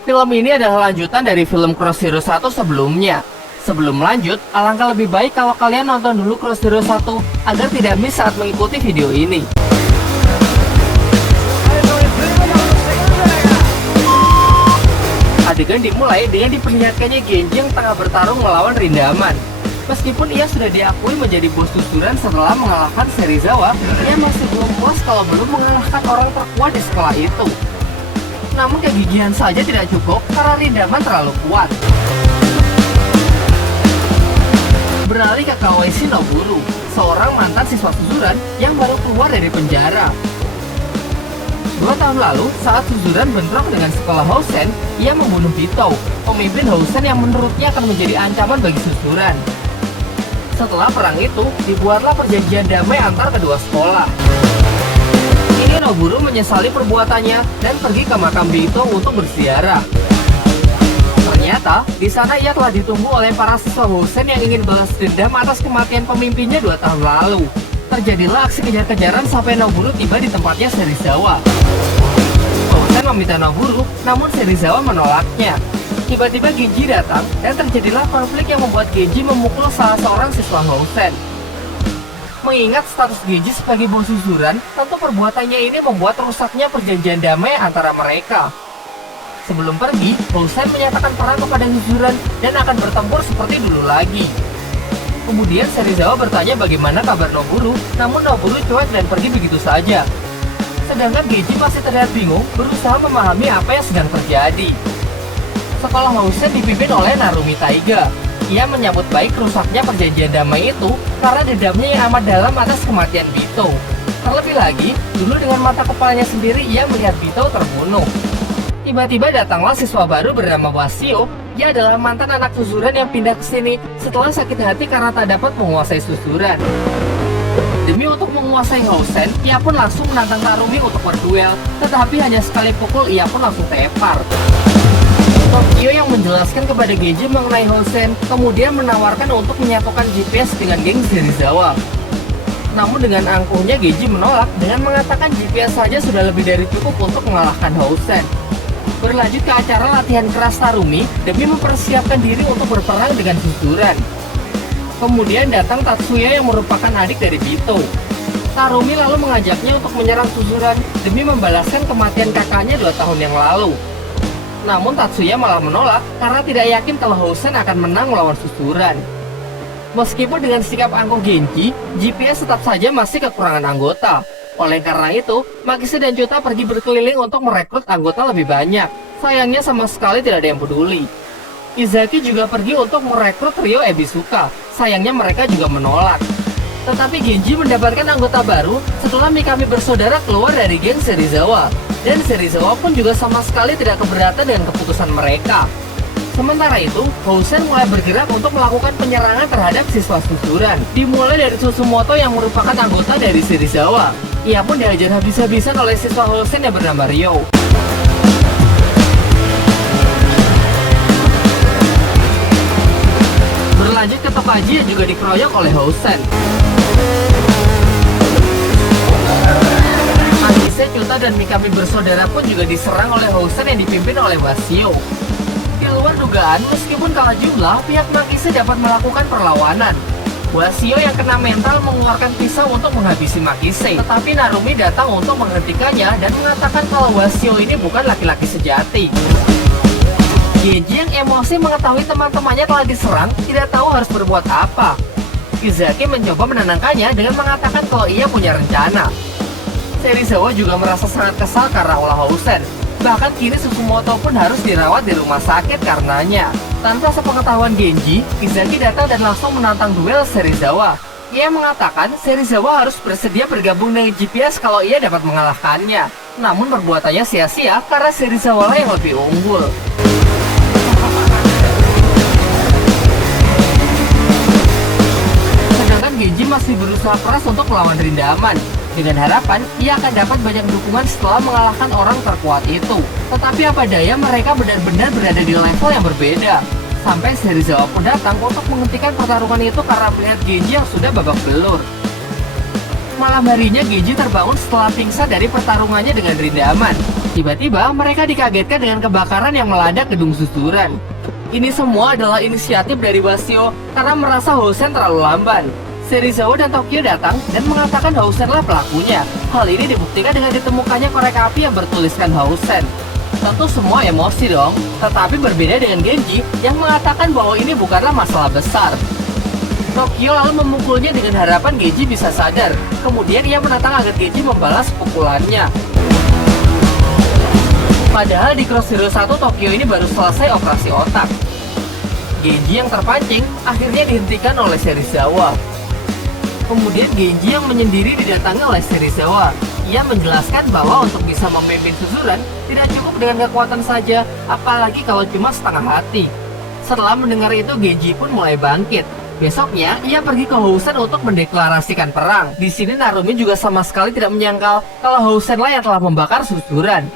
Film ini adalah lanjutan dari film Cross Zero 1 sebelumnya. Sebelum lanjut, alangkah lebih baik kalau kalian nonton dulu Cross Zero 1 agar tidak miss saat mengikuti video ini. Adegan dimulai dengan diperlihatkannya Genji yang tengah bertarung melawan Rindaman. Meskipun ia sudah diakui menjadi bos susuran setelah mengalahkan Serizawa, ia masih belum puas kalau belum mengalahkan orang terkuat di sekolah itu. Namun kegigihan saja tidak cukup karena Rindaman terlalu kuat. Beralih ke Kawai Shinoburu, seorang mantan siswa susuran yang baru keluar dari penjara. 2 tahun lalu, saat susuran bentrok dengan sekolah Housen, ia membunuh Bito, pemimpin Housen yang menurutnya akan menjadi ancaman bagi susuran. Setelah perang itu, dibuatlah perjanjian damai antar kedua sekolah. Kini Noburu menyesali perbuatannya dan pergi ke makam Bito untuk berziarah. Ternyata, di sana ia telah ditunggu oleh para siswa Housen yang ingin balas dendam atas kematian pemimpinnya 2 tahun lalu. Terjadilah aksi kejar-kejaran sampai Noburu tiba di tempatnya Serizawa. Housen meminta Noburu, namun Serizawa menolaknya. Tiba-tiba Genji datang dan terjadilah konflik yang membuat Genji memukul salah seorang siswa Housen. Mengingat status Genji sebagai bos susuran, tentu perbuatannya ini membuat rusaknya perjanjian damai antara mereka. Sebelum pergi, Housen menyatakan perang kepada susuran dan akan bertempur seperti dulu lagi. Kemudian Serizawa bertanya bagaimana kabar Noburu, namun Noburu cuek dan pergi begitu saja. Sedangkan Genji masih terlihat bingung, berusaha memahami apa yang sedang terjadi. Sekolah Housen dipimpin oleh Narumi Taiga. Ia menyambut baik rusaknya perjanjian damai itu karena dendamnya yang amat dalam atas kematian Bito. Terlebih lagi, dulu dengan mata kepalanya sendiri ia melihat Bito terbunuh. Tiba-tiba datanglah siswa baru bernama Wasio. Dia adalah mantan anak susuran yang pindah ke sini setelah sakit hati karena tak dapat menguasai susuran. Demi untuk menguasai Housen, ia pun langsung menantang Narumi untuk berduel, tetapi hanya sekali pukul ia pun langsung tepar. Tokyo yang menjelaskan kepada Genji mengenai Housen, kemudian menawarkan untuk menyatukan GPS dengan geng Serizawa. Namun dengan angkuhnya Genji menolak dengan mengatakan GPS saja sudah lebih dari cukup untuk mengalahkan Housen. Berlanjut ke acara latihan keras Narumi demi mempersiapkan diri untuk berperang dengan susuran. Kemudian datang Tatsuya yang merupakan adik dari Bito. Narumi lalu mengajaknya untuk menyerang susuran demi membalaskan kematian kakaknya 2 tahun yang lalu. Namun Tatsuya malah menolak karena tidak yakin kalau Housen akan menang melawan susuran. Meskipun dengan sikap angkuh Genji, GPS tetap saja masih kekurangan anggota. Oleh karena itu, Makise dan Chota pergi berkeliling untuk merekrut anggota lebih banyak. Sayangnya sama sekali tidak ada yang peduli. Izaki juga pergi untuk merekrut Ryo Ebisuka. Sayangnya mereka juga menolak. Tetapi Genji mendapatkan anggota baru setelah Mikami bersaudara keluar dari geng Serizawa. Dan Serizawa pun juga sama sekali tidak keberatan dengan keputusan mereka. Sementara itu, Housen mulai bergerak untuk melakukan penyerangan terhadap siswa susuran. Dimulai dari Susumoto yang merupakan anggota dari Serizawa. Ia pun diajar habis-habisan oleh siswa Housen yang bernama Ryo. Berlanjut ke Tokaji yang juga dikeroyok oleh Housen. Makise, Chota, dan Mikami bersaudara pun juga diserang oleh Housen yang dipimpin oleh Wasio. Di luar dugaan, meskipun kalah jumlah, pihak Makise dapat melakukan perlawanan. Wasio yang kena mental mengeluarkan pisau untuk menghabisi Makise, tetapi Narumi datang untuk menghentikannya dan mengatakan kalau Wasio ini bukan laki-laki sejati. Genji yang emosi mengetahui teman-temannya telah diserang, tidak tahu harus berbuat apa. Izaki mencoba menenangkannya dengan mengatakan kalau ia punya rencana. Serizawa juga merasa sangat kesal karena ulah Housen. Bahkan kini Susumoto pun harus dirawat di rumah sakit karenanya. Tanpa sepengetahuan Genji, Izaki datang dan langsung menantang duel Serizawa. Ia mengatakan Serizawa harus bersedia bergabung dengan GPS kalau ia dapat mengalahkannya. Namun perbuatannya sia-sia karena Serizawa yang lebih unggul. Sedangkan Genji masih berusaha keras untuk melawan Rindaman. Dengan harapan, ia akan dapat banyak dukungan setelah mengalahkan orang terkuat itu. Tetapi apa daya mereka benar-benar berada di level yang berbeda. Sampai Serizawa pun datang untuk menghentikan pertarungan itu karena melihat Genji yang sudah babak belur. Malam harinya Genji terbangun setelah pingsan dari pertarungannya dengan Rindaman. Tiba-tiba mereka dikagetkan dengan kebakaran yang melanda gedung susuran. Ini semua adalah inisiatif dari Wasio karena merasa Housen terlalu lamban. Serizawa dan Tokyo datang dan mengatakan Housenlah pelakunya. Hal ini dibuktikan dengan ditemukannya korek api yang bertuliskan Housen. Tentu semua emosi dong, tetapi berbeda dengan Genji yang mengatakan bahwa ini bukanlah masalah besar. Tokyo lalu memukulnya dengan harapan Genji bisa sadar. Kemudian ia menantang agar Genji membalas pukulannya. Padahal di Cross Hero 1 Tokyo ini baru selesai operasi otak. Genji yang terpancing akhirnya dihentikan oleh Serizawa. Kemudian Genji yang menyendiri didatangi oleh Serizawa. Ia menjelaskan bahwa untuk bisa memimpin susuran tidak cukup dengan kekuatan saja, apalagi kalau cuma setengah hati. Setelah mendengar itu, Genji pun mulai bangkit. Besoknya, ia pergi ke Housen untuk mendeklarasikan perang. Di sini Narumi juga sama sekali tidak menyangkal kalau Housenlah yang telah membakar susuran.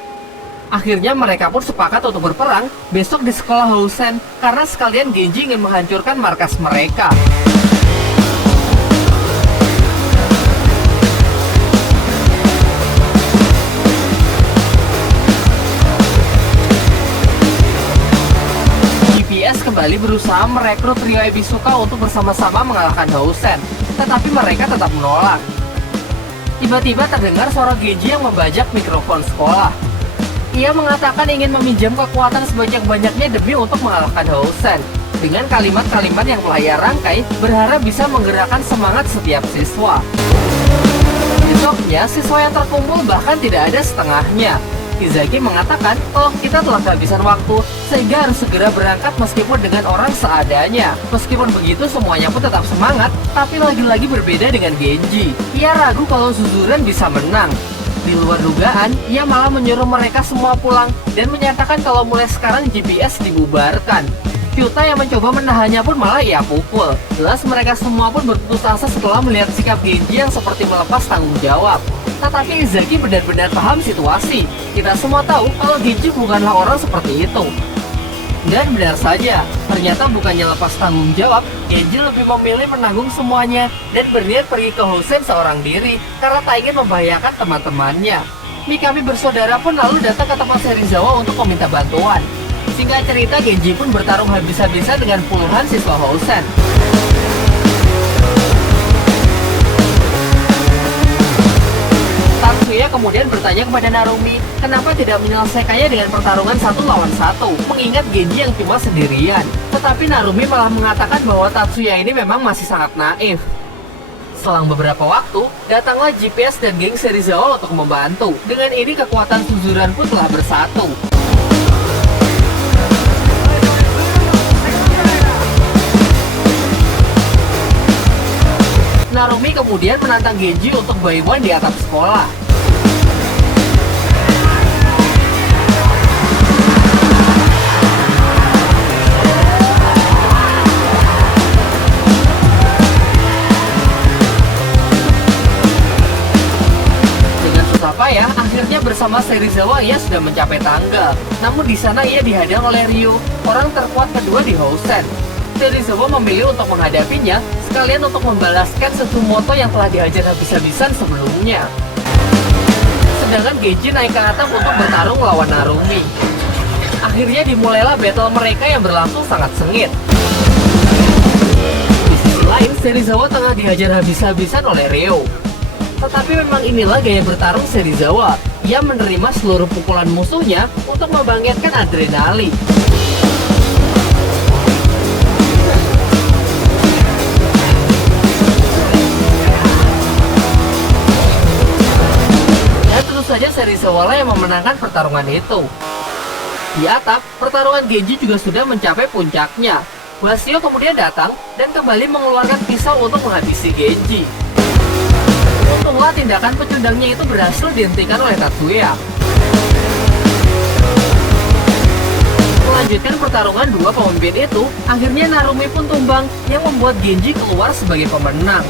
Akhirnya mereka pun sepakat untuk berperang besok di sekolah Housen karena sekalian Genji ingin menghancurkan markas mereka. GPS kembali berusaha merekrut Ryo Ebisuka untuk bersama-sama mengalahkan Housen, tetapi mereka tetap menolak. Tiba-tiba terdengar suara Genji yang membajak mikrofon sekolah. Ia mengatakan ingin meminjam kekuatan sebanyak-banyaknya demi untuk mengalahkan Housen. Dengan kalimat-kalimat yang telah ia rangkai, berharap bisa menggerakkan semangat setiap siswa. Besoknya, siswa yang terkumpul bahkan tidak ada setengahnya. Izaki mengatakan kalau kita telah kehabisan waktu, sehingga harus segera berangkat meskipun dengan orang seadanya. Meskipun begitu, semuanya pun tetap semangat, tapi lagi-lagi berbeda dengan Genji. Ia ragu kalau Suzuran bisa menang. Di luar dugaan, ia malah menyuruh mereka semua pulang dan menyatakan kalau mulai sekarang GPS dibubarkan. Kyuta yang mencoba menahannya pun malah ia pukul. Jelas mereka semua pun berputus asa setelah melihat sikap Genji yang seperti melepas tanggung jawab. Tetapi Izaki benar-benar paham situasi. Kita semua tahu kalau Genji bukanlah orang seperti itu. Dan benar saja, ternyata bukannya lepas tanggung jawab, Genji lebih memilih menanggung semuanya dan berniat pergi ke Housen seorang diri karena tak ingin membahayakan teman-temannya. Mikami bersaudara pun lalu datang ke tempat Serizawa untuk meminta bantuan. Singkat cerita, Genji pun bertarung habis-habisan dengan puluhan siswa Housen. Tatsuya kemudian bertanya kepada Narumi, kenapa tidak menyelesaikannya dengan pertarungan 1 lawan 1, mengingat Genji yang cuma sendirian. Tetapi Narumi malah mengatakan bahwa Tatsuya ini memang masih sangat naif. Selang beberapa waktu, datanglah GPS dan geng Serizawa untuk membantu. Dengan ini kekuatan Suzuran pun telah bersatu. Narumi kemudian menantang Genji untuk buy one di atap sekolah. Dengan susah payah, akhirnya bersama Serizawa ia sudah mencapai tangga. Namun di sana ia dihadang oleh Ryo, orang terkuat kedua di Housen. Serizawa memilih untuk menghadapinya, sekalian untuk membalaskan Tsumoto yang telah dihajar habis-habisan sebelumnya. Sedangkan Genji naik ke atap untuk bertarung melawan Narumi. Akhirnya dimulailah battle mereka yang berlangsung sangat sengit. Di sisi lain, Serizawa tengah dihajar habis-habisan oleh Ryo. Tetapi memang inilah gaya bertarung Serizawa. Ia menerima seluruh pukulan musuhnya untuk membangkitkan adrenalin. Saja Serizawa yang memenangkan pertarungan itu. Di atap, pertarungan Genji juga sudah mencapai puncaknya. Wasio kemudian datang dan kembali mengeluarkan pisau untuk menghabisi Genji. Untunglah tindakan pecundangnya itu berhasil dihentikan oleh Tatsuya. Melanjutkan pertarungan dua pemimpin itu, akhirnya Narumi pun tumbang yang membuat Genji keluar sebagai pemenang.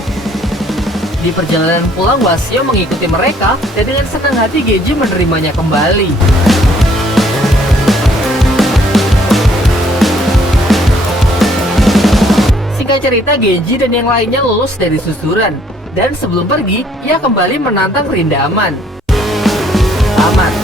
Di perjalanan pulang, Wasio mengikuti mereka dan dengan senang hati Genji menerimanya kembali. Singkat cerita, Genji dan yang lainnya lulus dari susuran. Dan sebelum pergi, ia kembali menantang Rindaman. Tamat.